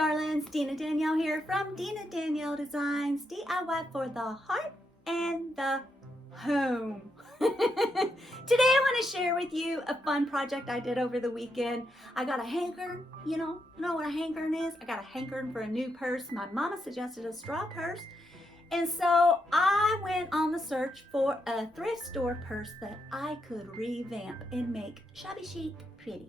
darlings, Dina Danielle here from Dina Danielle Designs, DIY for the heart and the home. Today I want to share with you a fun project I did over the weekend. I got a hankering, you know what a hankering is? I got a hankering for a new purse. My mama suggested a straw purse. And so I went on the search for a thrift store purse that I could revamp and make shabby chic pretty.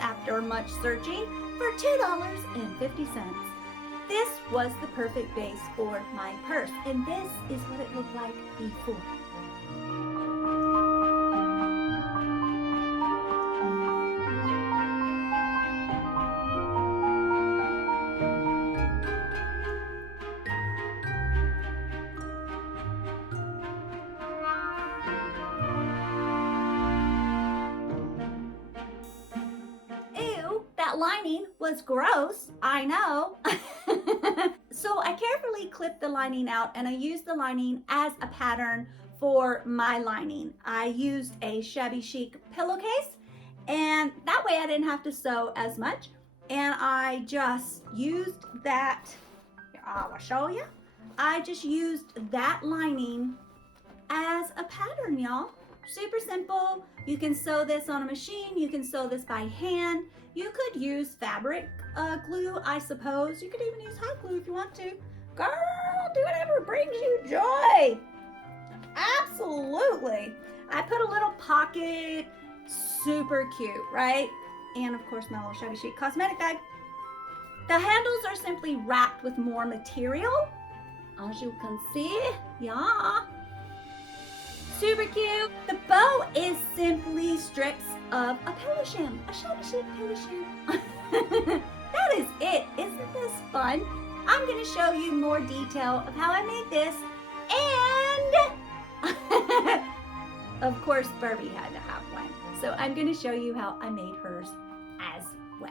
After much searching for $2.50. This was the perfect base for my purse, and this is what it looked like before. That lining was gross, I know. So I carefully clipped the lining out and I used the lining as a pattern for my lining. I used a Shabby Chic pillowcase, and that way I didn't have to sew as much. And I just used that, I'll show you. I just used that lining as a pattern, y'all. Super simple. You can sew this on a machine. You can sew this by hand. You could use fabric glue, I suppose. You could even use hot glue if you want to. Girl, do whatever brings you joy. Absolutely. I put a little pocket, super cute, right? And of course my little Shabby Chic cosmetic bag. The handles are simply wrapped with more material, as you can see. Yeah. Super cute. The bow is simply strips of a pillow sham, a Shabby Chic pillow sham. That is it. Isn't this fun? I'm going to show you more detail of how I made this, and of course Barbie had to have one. So I'm going to show you how I made hers as well.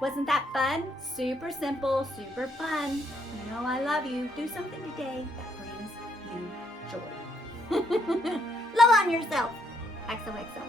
Wasn't that fun? Super simple, super fun. You know I love you. Do something today that brings you joy. Love on yourself. XOXO.